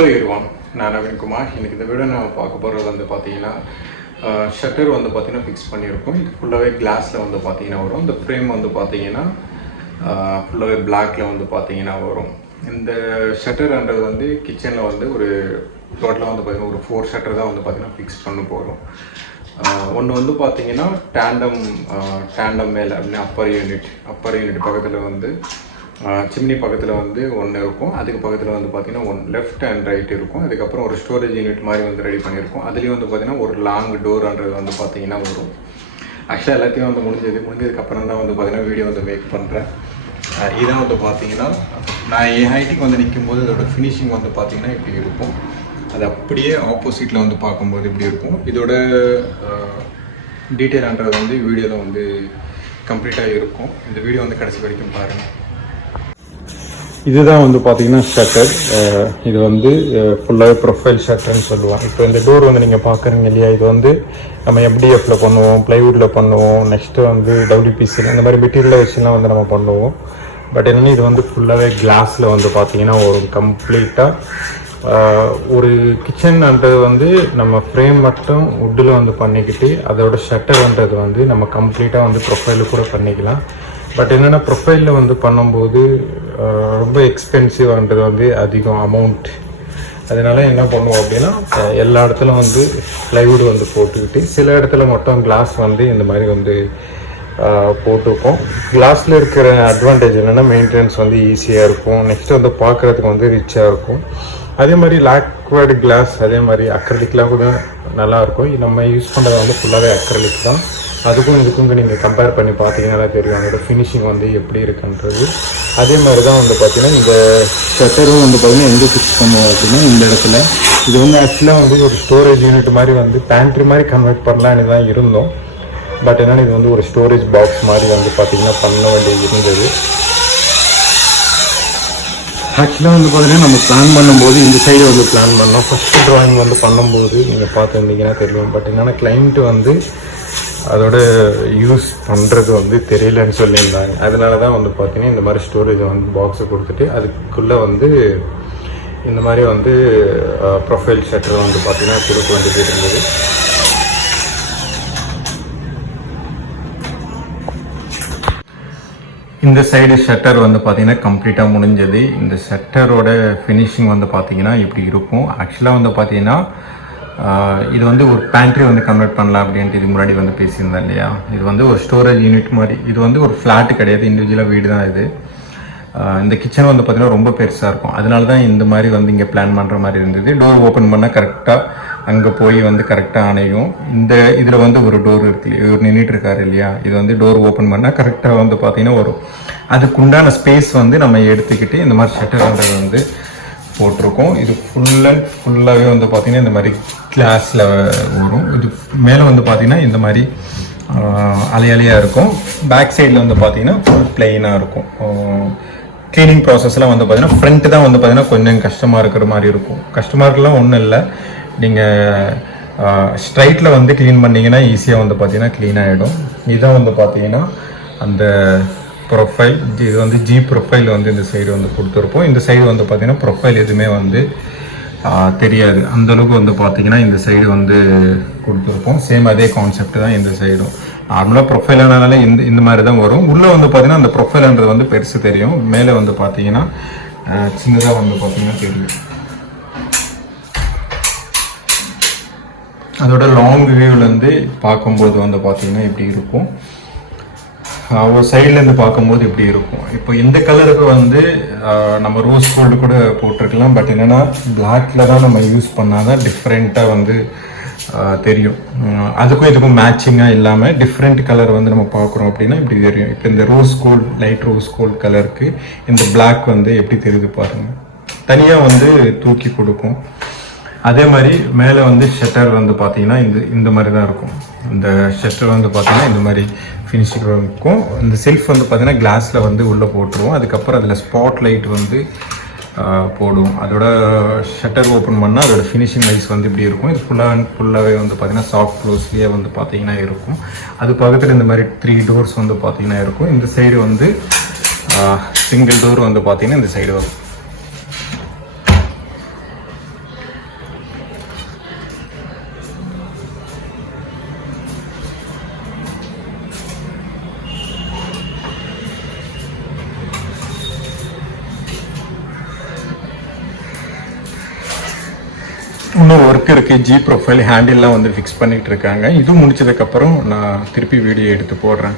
Hello everyone, N.NAVEEN Kumar. இன்னைக்கு இந்த video நான் பார்க்க போறது வந்து பாத்தீங்கன்னா ஷட்டர் வந்து பாத்தீங்கன்னா ஃபிக்ஸ் பண்ணியிருக்கோம். இது ஃபுல்லாவே கிளாஸ்ல வந்து பாத்தீங்கன்னா வரும். இந்த ஃப்ரேம் வந்து பாத்தீங்கன்னா ஃபுல்லாவே blackல வந்து பாத்தீங்கன்னா வரும். இந்த ஷட்டர்ன்றது வந்து கிச்சன்ல வந்து ஒரு டோட்டலா வந்து பாத்தீங்கன்னா ஒரு 4 ஷட்டர் தான் வந்து பாத்தீங்கன்னா ஃபிக்ஸ் பண்ண போறோம். ஒன்று வந்து பார்த்தீங்கன்னா டேண்டம் மேலே அப்படின்னா அப்பர் யூனிட் பக்கத்தில் வந்து சிம்னி பக்கத்தில் வந்து ஒன்று இருக்கும். அதுக்கு பக்கத்தில் வந்து பார்த்தீங்கன்னா லெஃப்ட் அண்ட் ரைட் இருக்கும். அதுக்கப்புறம் ஒரு ஸ்டோரேஜ் யூனிட் மாதிரி வந்து ரெடி பண்ணியிருக்கோம். அதுலேயும் வந்து பார்த்தீங்கன்னா ஒரு லாங் டோர்ன்றது வந்து பார்த்தீங்கன்னா வரும். ஆக்சுவலாக எல்லாத்தையும் வந்து முடிஞ்சதுக்கப்புறம் தான் வந்து பார்த்தீங்கன்னா வீடியோ வந்து மேக் பண்ணுறேன். இதான் வந்து பார்த்தீங்கன்னா நான் என் ஹைட்டுக்கு வந்து நிற்கும் போது அதோட ஃபினிஷிங் வந்து பார்த்தீங்கன்னா இப்படி இருக்கும். அது அப்படியே ஆப்போசிட்டில் வந்து பார்க்கும்போது இப்படி இருக்கும். இதோட டீட்டெயில்ன்றது வந்து வீடியோவில் வந்து கம்ப்ளீட்டாக இருக்கும். இந்த வீடியோ வந்து கடைசி வரைக்கும் பாருங்கள். இதுதான் வந்து பார்த்தீங்கன்னா ஷட்டர். இது வந்து ஃபுல்லாகவே ப்ரொஃபைல் ஷட்டர்னு சொல்லுவோம். இப்போ இந்த டோர் வந்து நீங்கள் பார்க்குறீங்க இல்லையா, இது வந்து நம்ம MDFல பண்ணுவோம், ப்ளைவுட்டில் பண்ணுவோம், நெக்ஸ்ட்டு வந்து WPCல இந்த மாதிரி மெட்டீரியலில் வச்சுலாம் வந்து நம்ம பண்ணுவோம். பட் என்னென்னா இது வந்து ஃபுல்லாகவே கிளாஸில் வந்து பார்த்தீங்கன்னா ஒரு கம்ப்ளீட்டாக ஒரு கிச்சன்ன்றது வந்து நம்ம ஃப்ரேம் மட்டும் வுட்டில் வந்து பண்ணிக்கிட்டு அதோட ஷட்டர்ன்றது வந்து நம்ம கம்ப்ளீட்டாக வந்து ப்ரொஃபைலு கூட பண்ணிக்கலாம். பட் என்னென்னா ப்ரொஃபைலில் வந்து பண்ணும்போது ரொம்ப எக்ஸ்பென்சிவ்ன்றது வந்து அதிகம் அமௌண்ட். அதனால என்ன பண்ணுவோம் அப்படின்னா எல்லா இடத்துல வந்து ப்ளைவுட் வந்து போட்டுக்கிட்டு சில இடத்துல மட்டும் கிளாஸ் வந்து இந்த மாதிரி வந்து போட்டிருக்கோம். கிளாஸில் இருக்கிற அட்வான்டேஜ் என்னென்னா மெயின்டெனன்ஸ் வந்து ஈஸியாக இருக்கும். நெக்ஸ்ட் வந்து பார்க்குறதுக்கு வந்து ரிச்சாக இருக்கும். அதே மாதிரி லாக்வார்டு கிளாஸ், அதே மாதிரி அக்ரலிக்லாம் கூட நல்லாயிருக்கும். நம்ம யூஸ் பண்ணுறது வந்து ஃபுல்லாகவே அக்ரலிக் தான். அதுக்கும் இதுக்கும் நீங்கள் கம்பேர் பண்ணி பார்த்தீங்கன்னா தெரியும் அதோட ஃபினிஷிங் வந்து எப்படி இருக்குன்றது. அதே மாதிரி தான் வந்து பார்த்தீங்கன்னா இந்த ஷட்டரும் வந்து பார்த்தீங்கன்னா எங்கே ஃபிக்ஸ் பண்ணுவோம் அப்படின்னா இந்த இடத்துல. இது வந்து ஆக்சுவலாக வந்து ஒரு ஸ்டோரேஜ் யூனிட் மாதிரி வந்து பேண்ட்ரி மாதிரி கன்வெர்ட் பண்ணலான்னு தான் இருந்தோம். பட் என்னென்னா இது வந்து ஒரு ஸ்டோரேஜ் பாக்ஸ் மாதிரி வந்து பார்த்தீங்கன்னா பண்ண வேண்டியது இருந்தது. ஆக்சுவலாக வந்து பார்த்தீங்கன்னா நம்ம பிளான் பண்ணும்போது இந்த சைடு வந்து பிளான் பண்ணோம். ஃபஸ்ட்டு ட்ராயிங் வந்து பண்ணும்போது நீங்கள் பார்த்துருந்தீங்கன்னா தெரியும். பட் என்னென்னா கிளைண்ட்டு வந்து அதோட யூஸ் பண்ணுறது வந்து தெரியலன்னு சொல்லியிருந்தாங்க. அதனால தான் வந்து பார்த்தீங்கன்னா இந்த மாதிரி ஸ்டோரேஜை வந்து பாக்ஸை கொடுத்துட்டு அதுக்குள்ளே வந்து இந்த மாதிரி வந்து ப்ரொஃபைல் ஷட்டர் வந்து பார்த்தீங்கன்னா கொடுக்க வேண்டியது இருந்தது. இந்த சைடு ஷட்டர் வந்து பார்த்தீங்கன்னா கம்ப்ளீட்டாக முடிஞ்சது. இந்த ஷட்டரோட ஃபினிஷிங் வந்து பார்த்தீங்கன்னா இப்படி இருக்கும். ஆக்சுவலாக வந்து பார்த்தீங்கன்னா இது வந்து ஒரு பேண்ட்ரி வந்து கன்வெர்ட் பண்ணலாம் அப்படின்ட்டு இதுக்கு முன்னாடி வந்து பேசியிருந்தேன் இல்லையா. இது வந்து ஒரு ஸ்டோரேஜ் யூனிட் மாதிரி. இது வந்து ஒரு ஃப்ளாட்டு கிடையாது, இண்டிவிஜுவலாக வீடு தான் இது. இந்த கிச்சன் வந்து பார்த்தீங்கன்னா ரொம்ப பெருசாக இருக்கும். அதனால தான் இந்த மாதிரி வந்து இங்கே பிளான் பண்ணுற மாதிரி இருந்தது. டோர் ஓப்பன் பண்ணால் கரெக்டாக அங்கே போய் வந்து கரெக்டாக அணையும். இதில் வந்து ஒரு டோர் இருக்கு, இவர் நின்றுட்டு இருக்காரு இல்லையா, இது வந்து டோர் ஓப்பன் பண்ணால் கரெக்டாக வந்து பார்த்தீங்கன்னா வரும். அதுக்குண்டான ஸ்பேஸ் வந்து நம்ம எடுத்துக்கிட்டு இந்த மாதிரி ஷட்டர்ன்றது வந்து போட்டிருக்கோம். இது ஃபுல்லாகவே வந்து பார்த்தீங்கன்னா இந்த மாதிரி கிளாஸில் வரும். இது மேலே வந்து பார்த்தீங்கன்னா இந்த மாதிரி அலையாக இருக்கும். பேக் சைடில் வந்து பார்த்தீங்கன்னா ஃபுல் பிளெயினாக இருக்கும். க்ளீனிங் ப்ராசஸ்லாம் வந்து பார்த்தீங்கன்னா ஃப்ரண்ட்டு தான் வந்து பார்த்தீங்கன்னா கொஞ்சம் கஷ்டமாக இருக்கிற மாதிரி இருக்கும். கஸ்டமருக்குலாம் ஒன்றும் இல்லை, நீங்கள் ஸ்ட்ரைட்டில் வந்து க்ளீன் பண்ணிங்கன்னா ஈஸியாக வந்து பார்த்தீங்கன்னா க்ளீன் ஆகிடும். இதுதான் வந்து பார்த்தீங்கன்னா அந்த ப்ரொஃபைல். இது வந்து ஜி ப்ரொஃபைல் வந்து இந்த சைடு வந்து கொடுத்துருப்போம். இந்த சைடு வந்து பார்த்தீங்கன்னா ப்ரொஃபைல் எதுவுமே வந்து தெரியாது அந்தளவுக்கு வந்து பார்த்தீங்கன்னா இந்த சைடு வந்து கொடுத்துருப்போம். சேம் அதே கான்செப்ட் தான் இந்த சைடும். நார்மலாக ப்ரொஃபைலானால இந்த மாதிரி தான் வரும். உள்ளே வந்து பார்த்தீங்கன்னா அந்த ப்ரொஃபைல்ன்றது வந்து பெருசு தெரியும், மேலே வந்து பார்த்தீங்கன்னா சின்னதாக வந்து பார்த்தீங்கன்னா தெரியும். அதோட லாங் வியூவிலேருந்து பார்க்கும்போது வந்து பார்த்தீங்கன்னா இப்படி இருக்கும். ஒரு சைட்லேருந்து பார்க்கும்போது இப்படி இருக்கும். இப்போ இந்த கலருக்கு வந்து நம்ம ரோஸ் கோல்டு கூட போட்டிருக்கலாம். பட் என்னென்னா பிளாக்ல தான் நம்ம யூஸ் பண்ணால் தான் டிஃப்ரெண்ட்டாக வந்து தெரியும். அதுக்கும் இதுக்கும் மேட்சிங்காக இல்லாமல் டிஃப்ரெண்ட் கலர் வந்து நம்ம பார்க்குறோம் அப்படின்னா இப்படி தெரியும். இப்போ இந்த rose gold, light rose gold கலருக்கு இந்த பிளாக் வந்து எப்படி தெரியுது பாருங்கள், தனியாக வந்து தூக்கி கொடுக்கும். அதே மாதிரி மேலே வந்து ஷட்டர் வந்து பார்த்தீங்கன்னா இந்த மாதிரி தான் இருக்கும். இந்த ஷட்டர் வந்து பார்த்தீங்கன்னா இந்த மாதிரி ஃபினிஷிங் இருக்கும். இந்த செல்ஃப் வந்து பார்த்தீங்கன்னா கிளாஸில் வந்து உள்ளே போட்டுருவோம். அதுக்கப்புறம் அதில் ஸ்பாட் லைட் வந்து போடுவோம். அதோட ஷட்டர் ஓப்பன் பண்ணால் அதோட ஃபினிஷிங் வைஸ் வந்து இப்படி இருக்கும். இது ஃபுல்லாகவே வந்து பார்த்தீங்கன்னா சாஃப்ட் க்ளோஸ்லேயே வந்து பார்த்தீங்கன்னா இருக்கும். அது பக்கத்தில் இந்த மாதிரி 3 டோர்ஸ் வந்து பார்த்தீங்கன்னா இருக்கும். இந்த சைடு வந்து சிங்கிள் டோர் வந்து பார்த்தீங்கன்னா இந்த சைடு வரும். இருக்கு ஜி ப்ரொஃபைல் ஹேண்டில்லாம் வந்து ஃபிக்ஸ் பண்ணிட்டு இருக்காங்க. இது முடிச்சதுக்கப்புறம் நான் திருப்பி வீடியோ எடுத்து போடுறேன்.